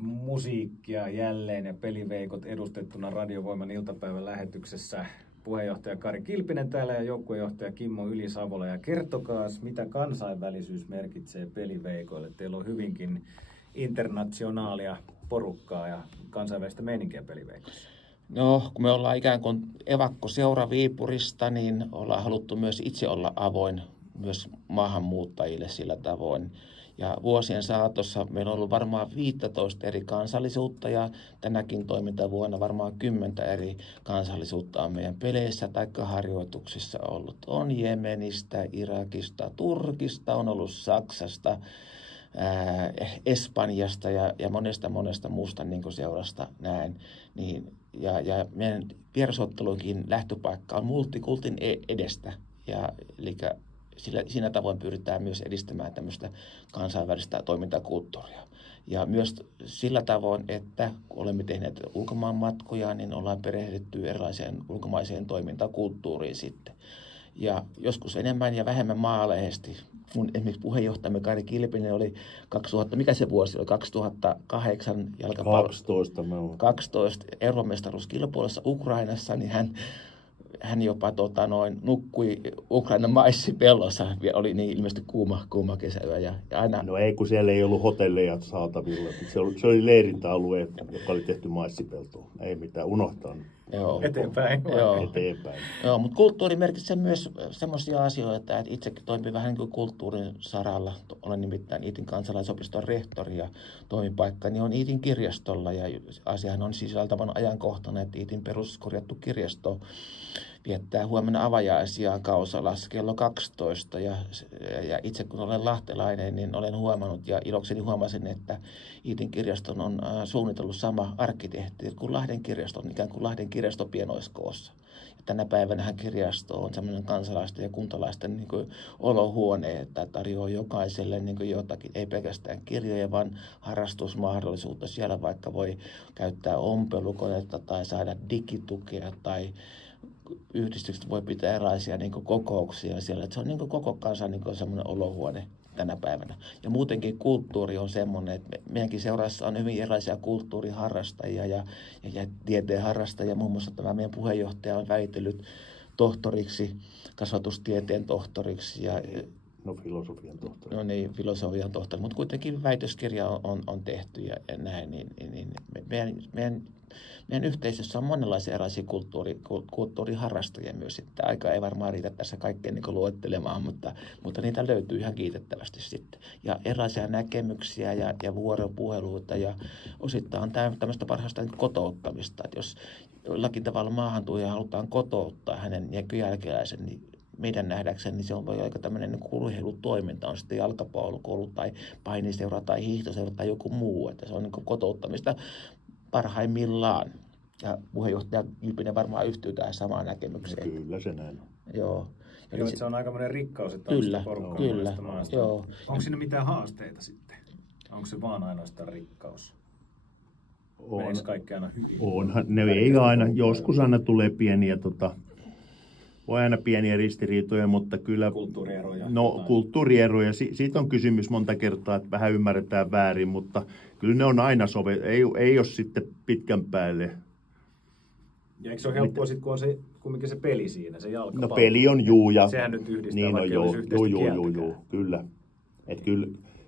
Musiikkia jälleen ja peliveikot edustettuna Radiovoiman iltapäivän lähetyksessä. Puheenjohtaja Kari Kilpinen täällä ja joukkuejohtaja Kimmo Ylisavola. Ja kertokaas, mitä kansainvälisyys merkitsee peliveikoille. Teillä on hyvinkin internationaalia porukkaa ja kansainvälistä meininkiä peliveikossa. No, kun me ollaan ikään kuin evakkoseura Viipurista, niin ollaan haluttu myös itse olla avoin myös maahanmuuttajille sillä tavoin. Ja vuosien saatossa meillä on ollut varmaan 15 eri kansallisuutta ja tänäkin toimintavuonna varmaan 10 eri kansallisuutta on meidän peleissä tai harjoituksissa ollut. On Jemenistä, Irakista, Turkista, on ollut Saksasta, Espanjasta ja monesta muusta niin seurasta näin. Niin, ja meidän vierasotteluinkin lähtöpaikka on multikultin edestä. Eli siinä tavoin pyritään myös edistämään tämmöistä kansainvälistä toimintakulttuuria. Ja myös sillä tavoin, että kun olemme tehneet ulkomaanmatkoja, niin ollaan perehdytty erilaiseen ulkomaiseen toimintakulttuuriin sitten. Ja joskus enemmän ja vähemmän maaleisesti. Mun esimerkiksi puheenjohtajamme Kari Kilpinen oli 2000, mikä se vuosi oli? 2008 jalkapallo. 12 euromestaruuskilpailussa Ukrainassa, niin hän jopa nukkui Ukrainan maissipellossa. Oli niin ilmeisesti kuuma kesäyö. Ja aina... No ei, kun siellä ei ollut hotelleja saatavilla. Se oli leirintäalue, joka oli tehty maissipeltoon. Ei mitään, unohtaa. Joo. Eteenpäin. Joo, mutta kulttuuri merkitsee myös semmoisia asioita, että itsekin toimin vähän niin kuin kulttuurin saralla. Olen nimittäin Iitin kansalaisopiston rehtori ja toimipaikkani on Iitin kirjastolla. Ja asiahan on sisältävän ajankohtana, että Iitin peruskorjattu kirjasto viettää huomenna avajaisia Kausalassa kello 12. Ja itse kun olen lahtelainen, niin olen huomannut ja ilokseni huomasin, että Iitin kirjaston on suunnitellut sama arkkitehti kuin Lahden kirjaston, ikään kuin Lahden kirjasto pienoiskoossa. Ja tänä päivänä kirjasto on sellainen kansalaisten ja kuntalaisten niin kuin olohuone, että tarjoaa jokaiselle niin kuin jotakin, ei pelkästään kirjoja, vaan harrastusmahdollisuutta. Siellä vaikka voi käyttää ompelukonetta tai saada digitukea tai yhdistykset voi pitää erilaisia niin kuin kokouksia siellä. Että se on niin kuin koko kansan niin kuin semmoinen olohuone tänä päivänä. Ja muutenkin kulttuuri on semmoinen, että meidänkin seurassa on hyvin erilaisia kulttuuriharrastajia ja tieteen harrastajia. Muun muassa tämä meidän puheenjohtaja on väitellyt tohtoriksi, kasvatustieteen tohtoriksi. No filosofian tohtori. No niin, filosofian tohtori, mutta kuitenkin väitöskirja on tehty ja näin. Niin meidän yhteisössä on monenlaisia erilaisia kulttuuriharrastajia myös. Että aika ei varmaan riitä tässä kaikkeen niin luettelemaan, mutta niitä löytyy ihan kiitettävästi sitten. Ja erilaisia näkemyksiä ja vuoropuheluita ja osittain on tämmöistä parhaasta niin kotouttamista. Että jos jollakin tavalla maahantuja halutaan kotouttaa hänen jälkeläisen, niin meidän nähdäkseni niin se on aika tämmöinen niin urheilutoiminta, on sitten jalkapallokoulu tai painiseura tai hiihtoseura tai joku muu, että se on niin kotouttamista parhaimmillaan. Ja puheenjohtaja Kilpinen varmaan yhtyy tähän samaan näkemykseen. No, kyllä se näin on. Joo. Joo, se on aikamoinen rikkaus, että on sitä porukkaa monesta maasta. Joo. Onko siinä mitään haasteita sitten? Onko se vaan ainoastaan rikkaus? Meneekö kaikki aina hyvin? Onhan, ne ei aina, joskus aina tulee pieniä voi aina pieniä ristiriitoja, mutta kyllä... Kulttuurieroja. No, kulttuurieroja. Siitä on kysymys monta kertaa, että vähän ymmärretään väärin, mutta kyllä ne on aina ei ole sitten pitkän päälle. Ja eikö se ole helppoa sitten, kun on se, kumminkin se peli siinä, se jalkapallo? No peli on ja... Sehän nyt yhdistää, niin vaikka olisi yhteistä kieltäkään. Kyllä. Että kyllä,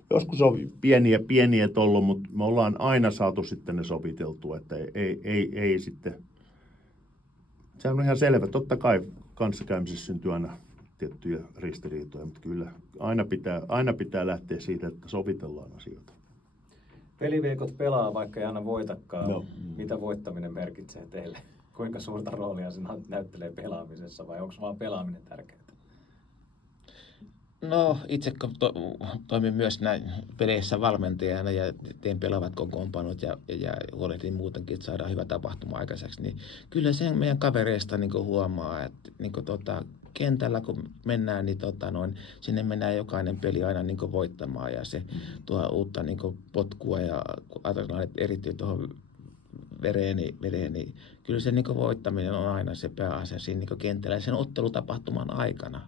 joskus on pieniä ollut, mutta me ollaan aina saatu sitten ne soviteltua, että ei sitten... Se on ihan selvä. Totta kai kanssakäymisessä syntyy aina tiettyjä ristiriitoja, mutta kyllä aina pitää lähteä siitä, että sovitellaan asioita. Peliveikot pelaa, vaikka ei aina voitakaan. No. Mitä voittaminen merkitsee teille? Kuinka suurta roolia se näyttelee pelaamisessa vai onko vaan pelaaminen tärkeää? No itse toimin myös näin peleissä valmentajana ja teen pelaavat kokoonpanot ja huolehdin muutenkin, että saadaan hyvä tapahtuma aikaiseksi. Niin kyllä sen meidän kavereista niin huomaa, että niin kentällä kun mennään, niin sinne mennään jokainen peli aina niin voittamaan ja se tuo uutta niin potkua ja kun ajatellaan, että erittyy tuohon vereen, niin kyllä se niin voittaminen on aina se pääasia siinä niin kentällä ja sen ottelutapahtuman aikana.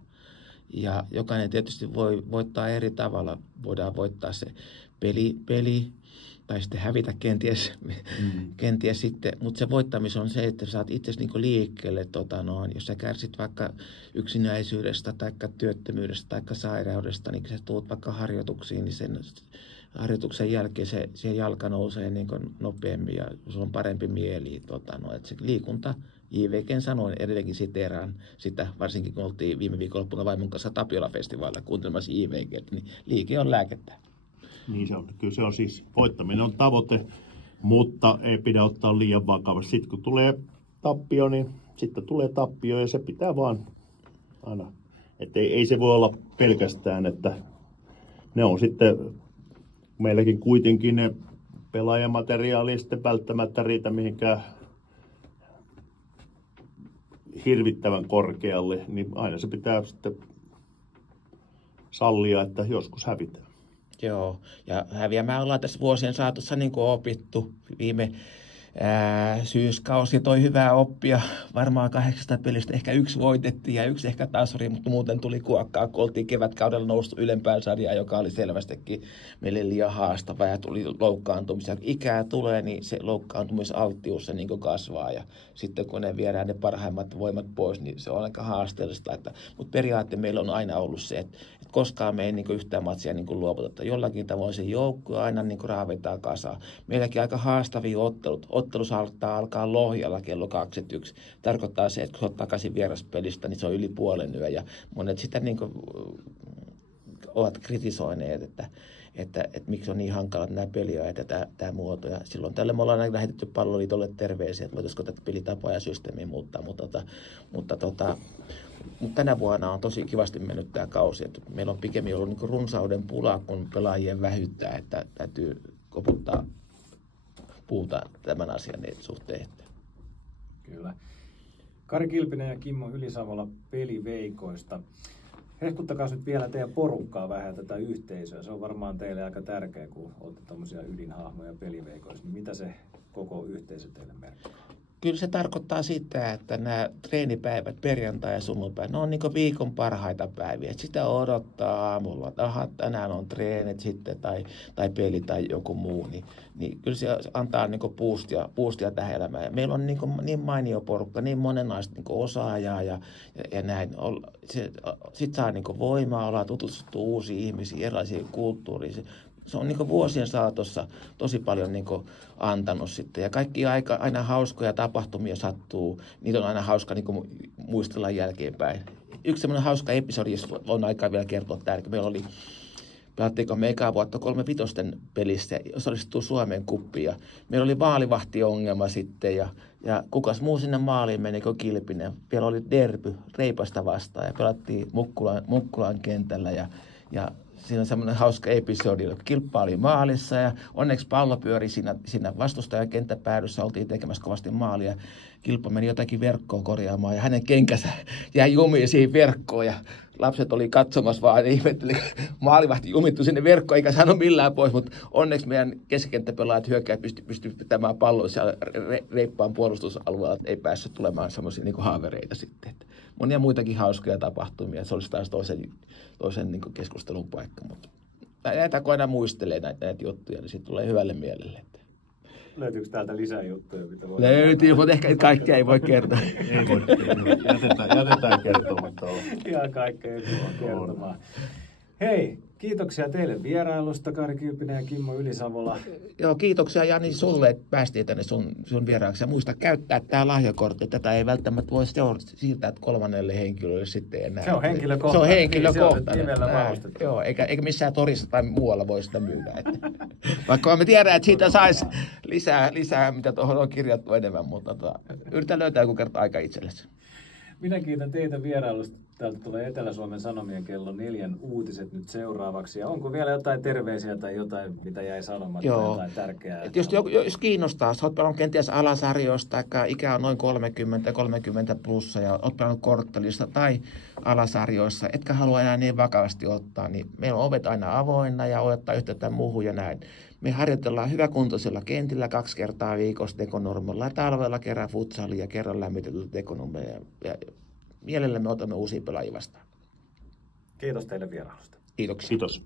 Ja jokainen tietysti voi voittaa eri tavalla. Voidaan voittaa se peli tai sitten hävitä kenties sitten. Mutta se voittamis on se, että saat itse niin liikkeelle, jos sä kärsit vaikka yksinäisyydestä tai työttömyydestä tai sairaudesta, niin kun sä tuut vaikka harjoituksiin, niin sen harjoituksen jälkeen se jalka nousee niin nopeammin ja sulla on parempi mieli. Että se liikunta, JVG:n sanoin, edelleenkin siteeraan sitä, varsinkin kun oltiin viime viikonloppuna vaimon kanssa Tapiola-festivaalilla kuuntelemassa JVG, niin liike on lääkettä. Niin se on. Kyllä se on siis, voittaminen on tavoite, mutta ei pidä ottaa liian vakavasti. Sitten kun tulee tappio, niin sitten tulee tappio ja se pitää vaan aina. Että ei se voi olla pelkästään, että ne on sitten, meilläkin kuitenkin ne pelaajamateriaali sitten välttämättä riitä mihinkään hirvittävän korkealle, niin aina se pitää sitten sallia, että joskus hävitään. Joo, ja häviämään ollaan tässä vuosien saatossa niin kuin opittu. Viime syyskausi toi hyvää oppia. Varmaan 8 pelistä ehkä 1 voitettiin ja 1 ehkä tasuri, mutta muuten tuli kuokkaa, kun oltiin kevätkaudella noustu ylempään sarjaan, joka oli selvästikin meille liian haastava ja tuli loukkaantumisia. Kun ikää tulee, niin se loukkaantumisalttius se niin kasvaa ja sitten kun ne viedään ne parhaimmat voimat pois, niin se on aika haasteellista. Mutta periaatteessa meillä on aina ollut se, että koskaan me ei niin yhtään matsia niin luovuteta. Jollakin tavoin se joukkue aina niin raavitaan kasaan. Meilläkin aika haastavia ottelu saattaa alkaa Lohjalla kello 21. Tarkoittaa se, että kun olet takaisin vieraspelistä, niin se on yli puolen yö. Ja monet sitä niin ovat kritisoineet, että miksi on niin hankala nämä peliajat ja tämä muoto. Ja silloin tälle me ollaan lähetetty Palloliitolle terveisiä, että voitaisiinko tätä pelitapaa ja systeemiä muuttaa. Mutta tänä vuonna on tosi kivasti mennyt tämä kausi. Että meillä on pikemmin ollut niin runsauden pula, kun pelaajien vähyttää, että täytyy koputtaa puhuta tämän asian suhteen. Kyllä. Kari Kilpinen ja Kimmo Ylisavola peliveikoista. Hehkuttakaa nyt vielä teidän porukkaa vähän tätä yhteisöä. Se on varmaan teille aika tärkeä, kun olette tommosia ydinhahmoja peliveikoissa. Niin mitä se koko yhteisö teille merkkaa? Kyllä se tarkoittaa sitä, että nämä treenipäivät, perjantai ja sunnuntai, ne on niin kuin viikon parhaita päiviä. Että sitä odottaa aamulla, että aha, tänään on treenit sitten tai peli tai joku muu. Niin kyllä se antaa niin kuin boostia tähän elämään. Ja meillä on niin mainio porukka, niin monenlaista niin kuin osaajaa ja näin. Sitten saa niin kuin voimaa, ollaan tutustuttu uusiin ihmisiin, erilaisiin kulttuuriin. Se on niin vuosien saatossa tosi paljon niin antanut sitten. Ja kaikki aina hauskoja tapahtumia sattuu. Niitä on aina hauska niin muistella jälkeenpäin. Yksi semmoinen hauska episodi, jos on aikaa vielä kertoa täällä. Meillä pelattiinko me ekaa vuotta 35 pelissä, osallistuu Suomen kuppiin. Meillä oli maalivahtiongelma sitten ja kukas muu sinne maaliin meni kuin Kilpinen. Vielä oli derby Reipasta vastaan ja pelattiin Mukkulan kentällä ja siinä on semmoinen hauska episodi, että Kilppa oli maalissa ja onneksi pallo pyöri siinä vastustajan kenttäpäädyssä. Oltiin tekemässä kovasti maalia. Kilppa meni jotakin verkkoon korjaamaan ja hänen kenkänsä jäi jumiin siihen verkkoon. Ja lapset oli katsomassa vaan ja ihmetteli, maalivahti jumittu sinne verkkoon eikä saanut millään pois. Mutta onneksi meidän keskikenttäpelaajat hyökkäät pystyi pitämään palloa siellä reippaan puolustusalueella. Ei päässyt tulemaan semmoisia niin haavereita sitten. Että monia muitakin hauskoja tapahtumia. Se olisi taas toisen niin keskustelun paikka. Mutta näitä kun aina muistelee näitä juttuja, niin siitä tulee hyvälle mielelle. Löytyykö täältä lisää juttuja? Mitä voi löytyy, mutta ehkä kaikkea ei voi kertoa. Ei voi, jätetään kertomatta. Ihan kaikkea ei voi kertomaan. Hei, kiitoksia teille vierailusta, Kari Kilpinen ja Kimmo Ylisavola. Joo, kiitoksia Jani sulle, että päästiin tänne sun vieraaksi. Ja muista käyttää tämä lahjakortti. Tätä ei välttämättä voi siirtää 3. henkilölle sitten enää. Se on henkilökohtainen. Se on henkilökohtainen. Joo, eikä missään torissa tai muualla voi sitä myydä. Vaikka me tiedän, että siitä saisi lisää, mitä tuohon on kirjattu enemmän, mutta yritän löytää joku kerta aika itsellesi. Minä kiitän teitä vierailusta. Täältä tulee Etelä-Suomen Sanomien kello 4 uutiset nyt seuraavaksi. Ja onko vielä jotain terveisiä tai jotain, mitä jäi sanomatta, jotain tärkeää? Jos kiinnostaa, sä oot pelannut kenties alasarjoista, ikä on noin 30 plussa ja oot pelannut korttelista tai alasarjoissa, etkä halua enää niin vakavasti ottaa, niin meillä on ovet aina avoinna ja odottaa yhteyttä muuhun ja näin. Me harjoitellaan hyväkuntoisella kentillä 2 kertaa viikossa tekonurmella, talvella kerran futsalia ja kerran lämmitetyllä tekonurmella. Mielellämme otamme uusia pelaajia vastaan. Kiitos teille vierailusta. Kiitoksia. Kiitos.